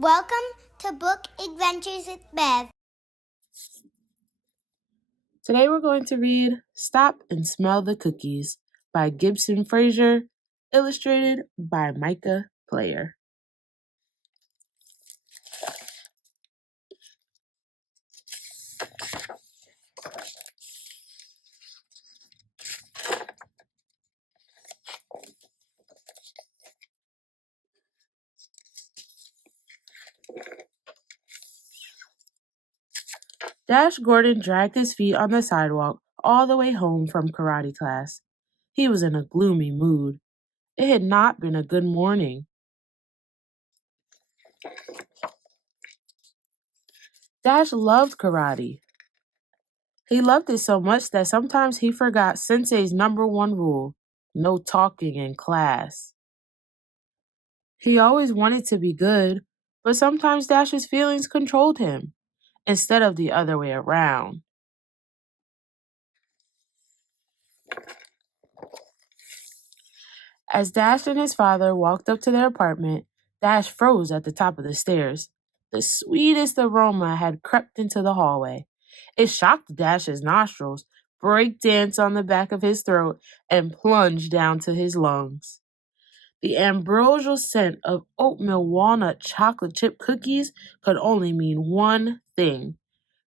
Welcome to Book Adventures with Bev. Today we're going to read Stop and Smell the Cookies by Gibson Frazier, illustrated by Micah Player. Dash Gordon dragged his feet on the sidewalk all the way home from karate class. He was in a gloomy mood. It had not been a good morning. Dash loved karate. He loved it so much that sometimes he forgot Sensei's number one rule: no talking in class. He always wanted to be good, but sometimes Dash's feelings controlled him, instead of the other way around. As Dash and his father walked up to their apartment, Dash froze at the top of the stairs. The sweetest aroma had crept into the hallway. It shocked Dash's nostrils, breakdanced on the back of his throat, and plunged down to his lungs. The ambrosial scent of oatmeal walnut chocolate chip cookies could only mean one thing: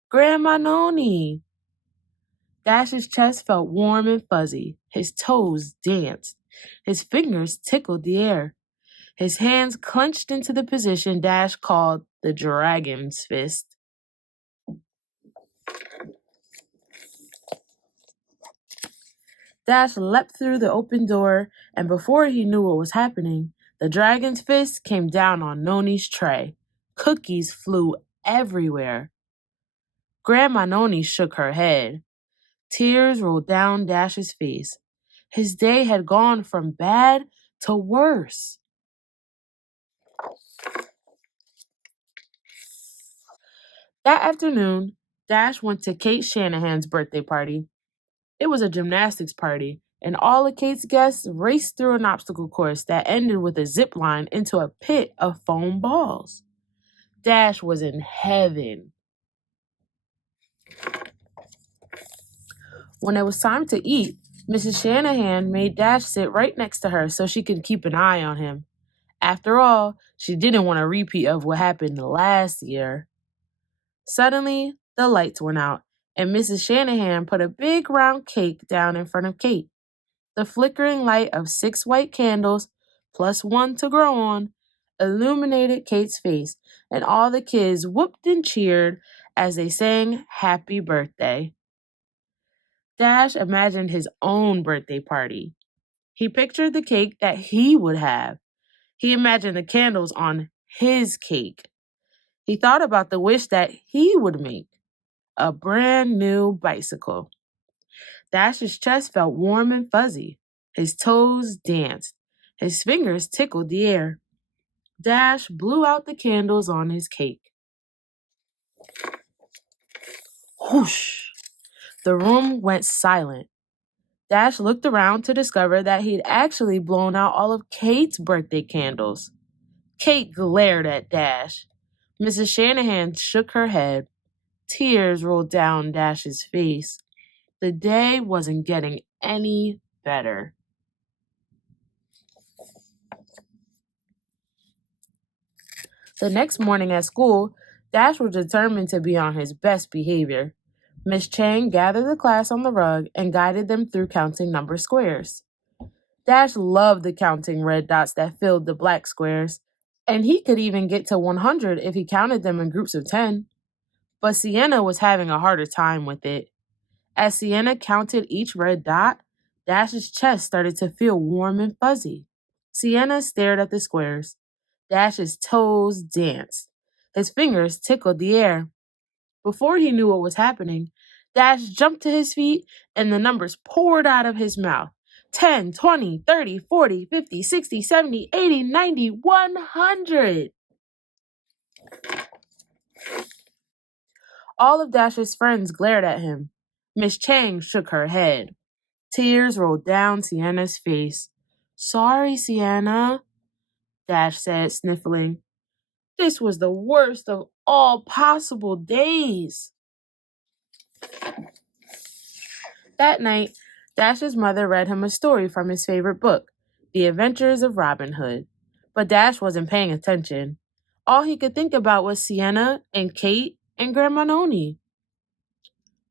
Grandma Noni. Dash's chest felt warm and fuzzy. His toes danced. His fingers tickled the air. His hands clenched into the position Dash called the dragon's fist. Dash leapt through the open door, and before he knew what was happening, the dragon's fist came down on Noni's tray. Cookies flew everywhere. Grandma Noni shook her head. Tears rolled down Dash's face. His day had gone from bad to worse. That afternoon, Dash went to Kate Shanahan's birthday party. It was a gymnastics party, and all of Kate's guests raced through an obstacle course that ended with a zip line into a pit of foam balls. Dash was in heaven. When it was time to eat, Mrs. Shanahan made Dash sit right next to her so she could keep an eye on him. After all, she didn't want a repeat of what happened last year. Suddenly, the lights went out, and Mrs. Shanahan put a big round cake down in front of Kate. The flickering light of 6 white candles, plus one to grow on, illuminated Kate's face, and all the kids whooped and cheered as they sang Happy Birthday. Dash imagined his own birthday party. He pictured the cake that he would have. He imagined the candles on his cake. He thought about the wish that he would make: a brand new bicycle. Dash's chest felt warm and fuzzy. His toes danced. His fingers tickled the air. Dash blew out the candles on his cake. Whoosh! The room went silent. Dash looked around to discover that he'd actually blown out all of Kate's birthday candles. Kate glared at Dash. Mrs. Shanahan shook her head. Tears rolled down Dash's face. The day wasn't getting any better. The next morning at school, Dash was determined to be on his best behavior. Miss Chang gathered the class on the rug and guided them through counting number squares. Dash loved the counting red dots that filled the black squares, and he could even get to 100 if he counted them in groups of 10. But Sienna was having a harder time with it. As Sienna counted each red dot, Dash's chest started to feel warm and fuzzy. Sienna stared at the squares. Dash's toes danced. His fingers tickled the air. Before he knew what was happening, Dash jumped to his feet and the numbers poured out of his mouth. 10, 20, 30, 40, 50, 60, 70, 80, 90, 100. All of Dash's friends glared at him. Miss Chang shook her head. Tears rolled down Sienna's face. "Sorry, Sienna," Dash said, sniffling. This was the worst of all possible days. That night, Dash's mother read him a story from his favorite book, The Adventures of Robin Hood. But Dash wasn't paying attention. All he could think about was Sienna and Kate and Grandma Noni.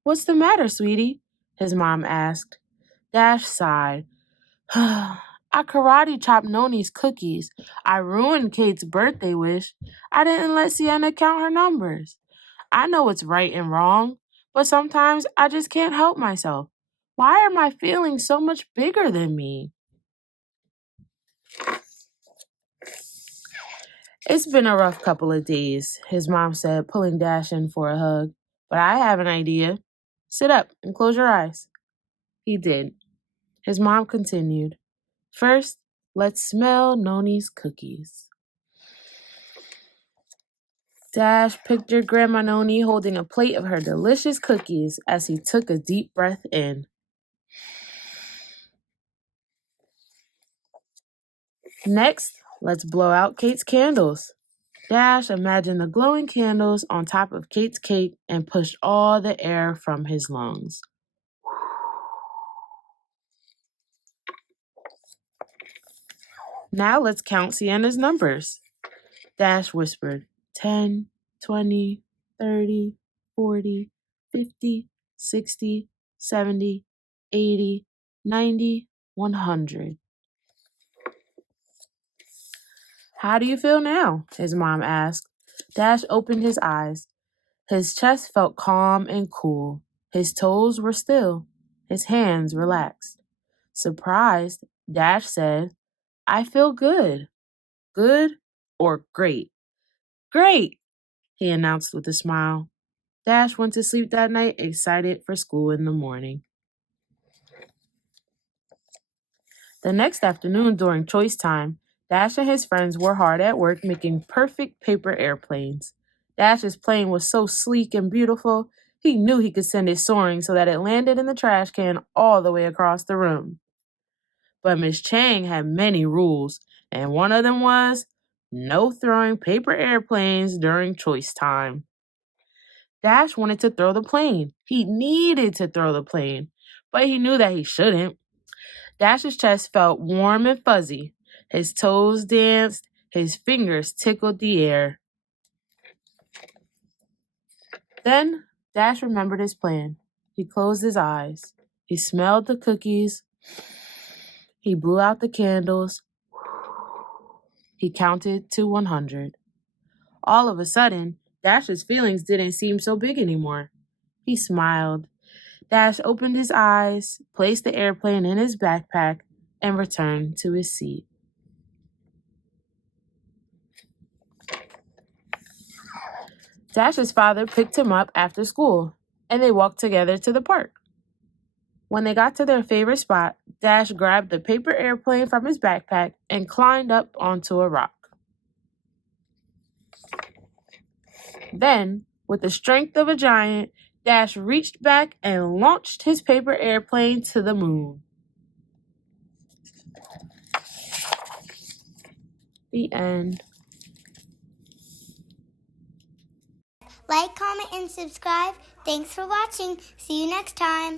"What's the matter, sweetie?" his mom asked. Dash sighed. "I karate chopped Noni's cookies. I ruined Kate's birthday wish. I didn't let Sienna count her numbers. I know it's right and wrong, but sometimes I just can't help myself. Why are my feelings so much bigger than me?" "It's been a rough couple of days," his mom said, pulling Dash in for a hug. "But I have an idea. Sit up and close your eyes." He did. His mom continued. "First, let's smell Noni's cookies." Dash pictured Grandma Noni holding a plate of her delicious cookies as he took a deep breath in. Next, let's blow out Kate's candles. Dash imagined the glowing candles on top of Kate's cake and pushed all the air from his lungs. Now let's count Sienna's numbers. Dash whispered, 10, 20, 30, 40, 50, 60, 70, 80, 90, 100. "How do you feel now?" his mom asked. Dash opened his eyes. His chest felt calm and cool. His toes were still. His hands relaxed. Surprised, Dash said, "I feel good." "Good or great?" "Great," he announced with a smile. Dash went to sleep that night, excited for school in the morning. The next afternoon during choice time, Dash and his friends were hard at work making perfect paper airplanes. Dash's plane was so sleek and beautiful, he knew he could send it soaring so that it landed in the trash can all the way across the room. But Miss Chang had many rules, and one of them was no throwing paper airplanes during choice time. Dash wanted to throw the plane. He needed to throw the plane, but he knew that he shouldn't. Dash's chest felt warm and fuzzy. His toes danced. His fingers tickled the air. Then Dash remembered his plan. He closed his eyes. He smelled the cookies. He blew out the candles. He counted to 100. All of a sudden, Dash's feelings didn't seem so big anymore. He smiled. Dash opened his eyes, placed the airplane in his backpack, and returned to his seat. Dash's father picked him up after school, and they walked together to the park. When they got to their favorite spot, Dash grabbed the paper airplane from his backpack and climbed up onto a rock. Then, with the strength of a giant, Dash reached back and launched his paper airplane to the moon. The end. Like, comment, and subscribe. Thanks for watching. See you next time.